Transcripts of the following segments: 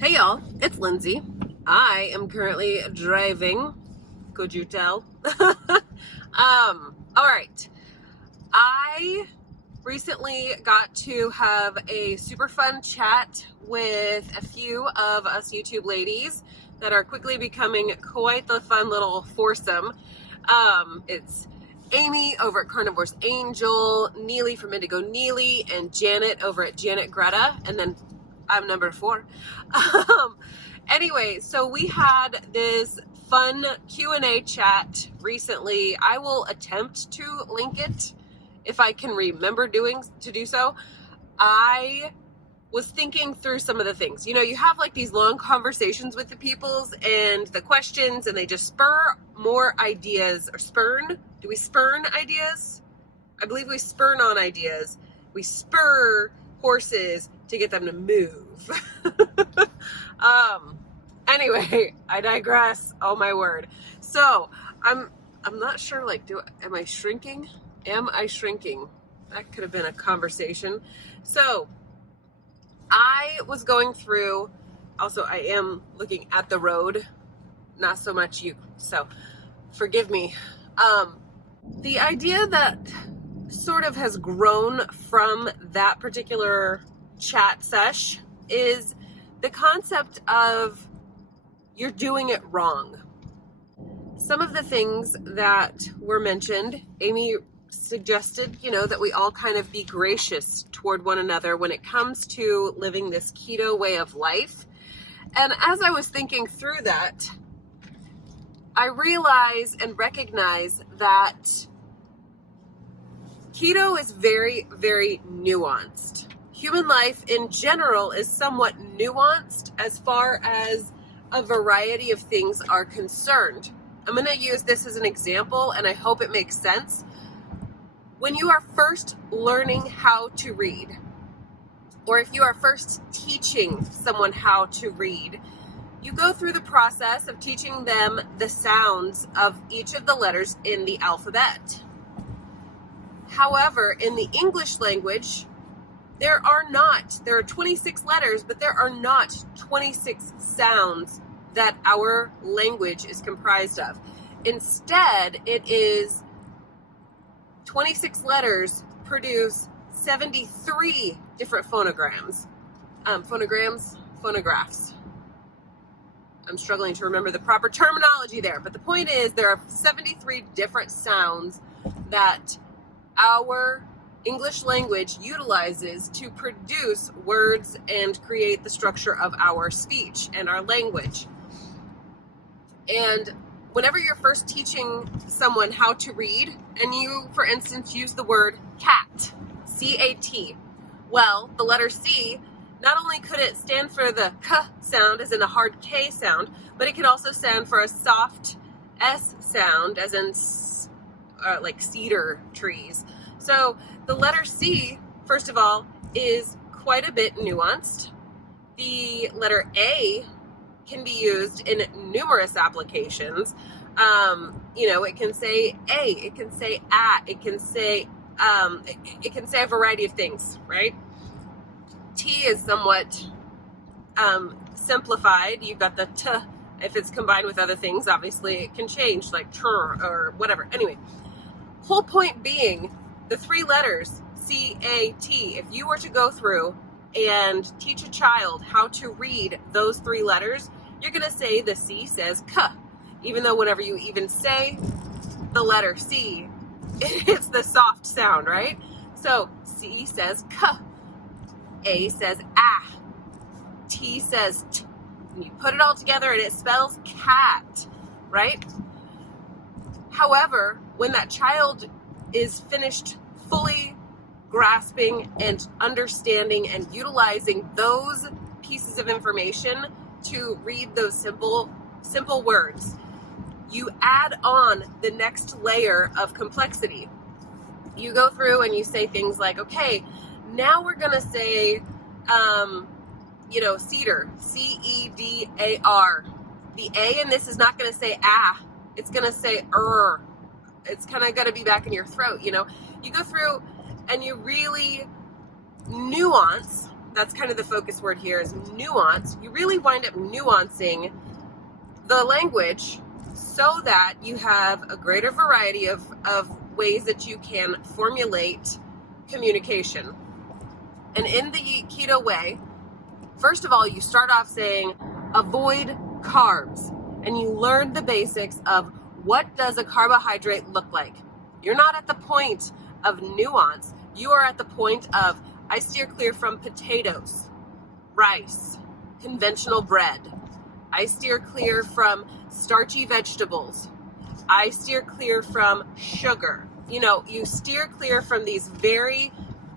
Hey y'all, it's Lindsey. I am currently driving. Could you tell? All right. I recently got to have a super fun chat with a few of us YouTube ladies that are quickly becoming quite the fun little foursome. It's Amy over at Carnivore's Angel, Nili from Indigo Nili, and Janet over at Janet Greta, and then I'm number 4. Anyway, so we had this fun Q&A chat recently. I will attempt to link it if I can remember to do so. I was thinking through some of the things. You know, you have like these long conversations with the peoples and the questions, and they just spur more ideas. Or spurn? Do we spurn ideas? I believe we spurn on ideas. We spur horses to get them to move. Anyway, I digress. Oh my word. So I'm not sure, like, am I shrinking? Am I shrinking? That could have been a conversation. So I was going through, also I am looking at the road, not so much you, so forgive me. The idea that sort of has grown from that particular chat sesh is the concept of you're doing it wrong. Some of the things that were mentioned, Amy suggested, that we all kind of be gracious toward one another when it comes to living this keto way of life. And as I was thinking through that, I realize and recognize that keto is very, very nuanced. Human life in general is somewhat nuanced as far as a variety of things are concerned. I'm going to use this as an example, and I hope it makes sense. When you are first learning how to read, or if you are first teaching someone how to read, you go through the process of teaching them the sounds of each of the letters in the alphabet. However, in the English language, there are 26 letters, but there are not 26 sounds that our language is comprised of. Instead, it is 26 letters produce 73 different phonographs. I'm struggling to remember the proper terminology there, but the point is there are 73 different sounds that our English language utilizes to produce words and create the structure of our speech and our language. And whenever you're first teaching someone how to read, and you, for instance, use the word cat, C-A-T, well, the letter C, not only could it stand for the K sound, as in a hard K sound, but it could also stand for a soft S sound, as in like cedar trees. So the letter C, first of all, is quite a bit nuanced. The letter A can be used in numerous applications. It can say A, it can say it can say a variety of things, right? T is somewhat simplified. You've got the T. If it's combined with other things, obviously it can change, like tur or whatever. Anyway, whole point being, the 3 letters, C-A-T, if you were to go through and teach a child how to read those 3 letters, you're going to say the C says K, even though whenever you even say the letter C, it's the soft sound, right? So C says K, A says A, T says T. And you put it all together and it spells cat, right? However, when that child is finished fully grasping and understanding and utilizing those pieces of information to read those simple words, you add on the next layer of complexity. You go through and you say things like, okay, now we're going to say, cedar, C-E-D-A-R. The A in this is not going to say ah, it's going to say It's kind of got to be back in your throat, You go through and you really nuance that's kind of the focus word here, is nuance. You really wind up nuancing the language so that you have a greater variety of ways that you can formulate communication. And in the keto way, first of all, you start off saying, avoid carbs. And you learn the basics of what does a carbohydrate look like. You're not at the point of nuance. You are at the point of, I steer clear from potatoes, rice, conventional bread. I steer clear from starchy vegetables. I steer clear from sugar. You know, you steer clear from these very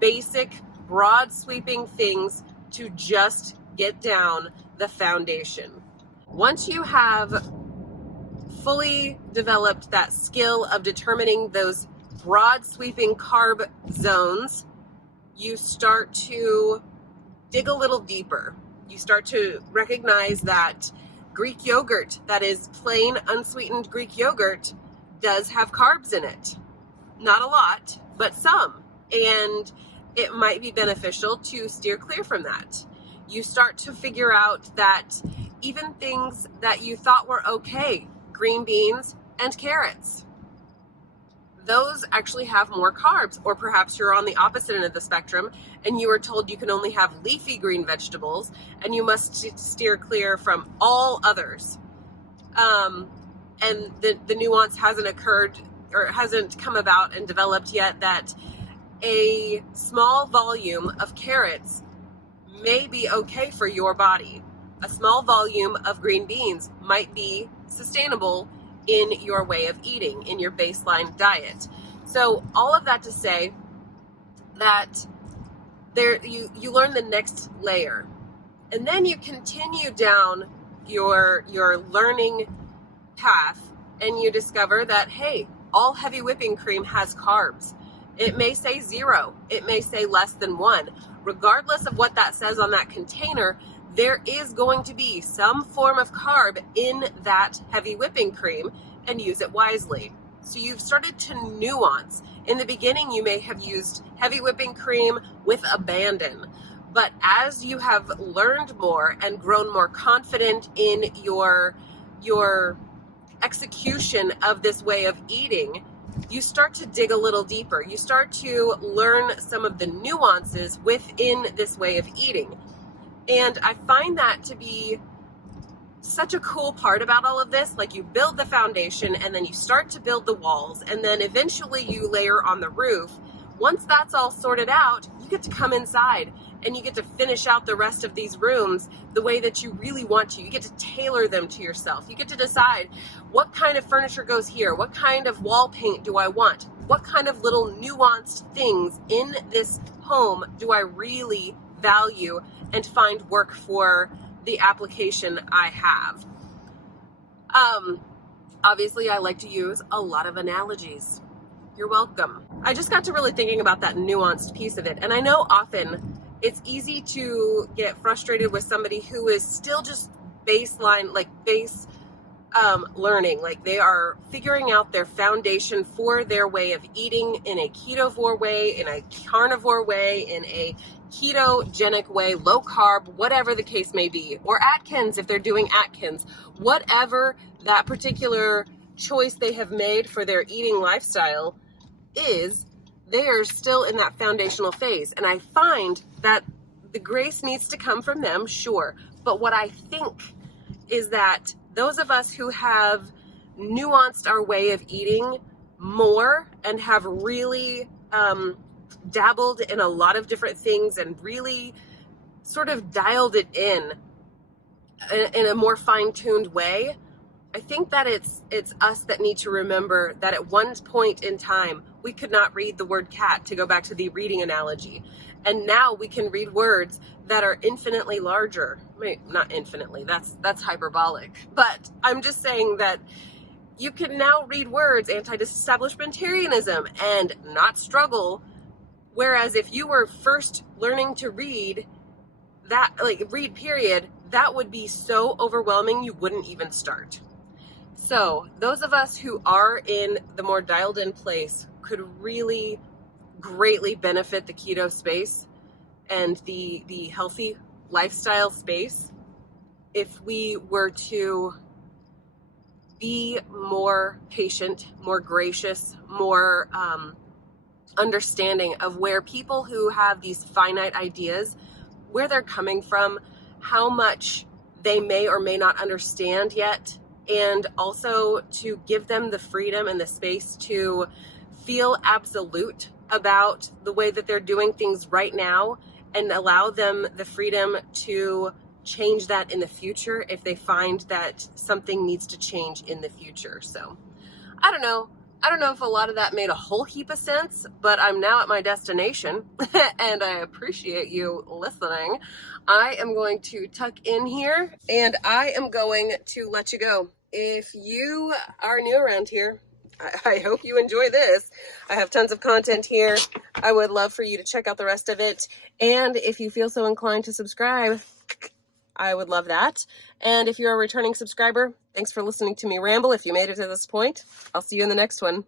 basic, broad sweeping things to just get down the foundation. Once you have fully developed that skill of determining those broad sweeping carb zones, you start to dig a little deeper. You start to recognize that Greek yogurt, that is plain unsweetened Greek yogurt, does have carbs in it. Not a lot, but some. And it might be beneficial to steer clear from that. You start to figure out that even things that you thought were okay, green beans and carrots, those actually have more carbs. Or perhaps you're on the opposite end of the spectrum and you were told you can only have leafy green vegetables and you must steer clear from all others. And the nuance hasn't occurred or hasn't come about and developed yet that a small volume of carrots may be okay for your body. A small volume of green beans might be sustainable in your way of eating, in your baseline diet. So all of that to say that you learn the next layer. And then you continue down your learning path and you discover that, hey, all heavy whipping cream has carbs. It may say 0. It may say less than 1. Regardless of what that says on that container, there is going to be some form of carb in that heavy whipping cream, and use it wisely. So you've started to nuance. In the beginning, you may have used heavy whipping cream with abandon. But as you have learned more and grown more confident in your execution of this way of eating, you start to dig a little deeper. You start to learn some of the nuances within this way of eating. And I find that to be such a cool part about all of this. Like, you build the foundation and then you start to build the walls, and then eventually you layer on the roof. Once that's all sorted out, you get to come inside and you get to finish out the rest of these rooms the way that you really want to. You get to tailor them to yourself. You get to decide what kind of furniture goes here, what kind of wall paint do I want, what kind of little nuanced things in this home do I really value and find work for the application I have. Obviously, I like to use a lot of analogies. You're welcome. I just got to really thinking about that nuanced piece of it. And I know often it's easy to get frustrated with somebody who is still just baseline, like base learning. Like, they are figuring out their foundation for their way of eating in a Ketovore way, in a Carnivore way, in a ketogenic way, low carb, whatever the case may be, or Atkins if they're doing Atkins, whatever that particular choice they have made for their eating lifestyle is, they are still in that foundational phase. And I find that the grace needs to come from them, sure. But what I think is that those of us who have nuanced our way of eating more and have really dabbled in a lot of different things and really sort of dialed it in a more fine-tuned way, I think that it's us that need to remember that at one point in time, we could not read the word cat, to go back to the reading analogy. And now we can read words that are infinitely larger. Wait, not infinitely, that's hyperbolic. But I'm just saying that you can now read words, anti-establishmentarianism, and not struggle. Whereas if you were first learning to read, that, like, read period, that would be so overwhelming you wouldn't even start. So those of us who are in the more dialed in place could really greatly benefit the keto space. and the healthy lifestyle space, if we were to be more patient, more gracious, more understanding of where people who have these finite ideas, where they're coming from, how much they may or may not understand yet, and also to give them the freedom and the space to feel absolute about the way that they're doing things right now, and allow them the freedom to change that in the future if they find that something needs to change in the future. So I don't know if a lot of that made a whole heap of sense, but I'm now at my destination and I appreciate you listening. I am going to tuck in here and I am going to let you go. If you are new around here, I hope you enjoy this. I have tons of content here. I would love for you to check out the rest of it. And if you feel so inclined to subscribe, I would love that. And if you're a returning subscriber, thanks for listening to me ramble. If you made it to this point, I'll see you in the next one.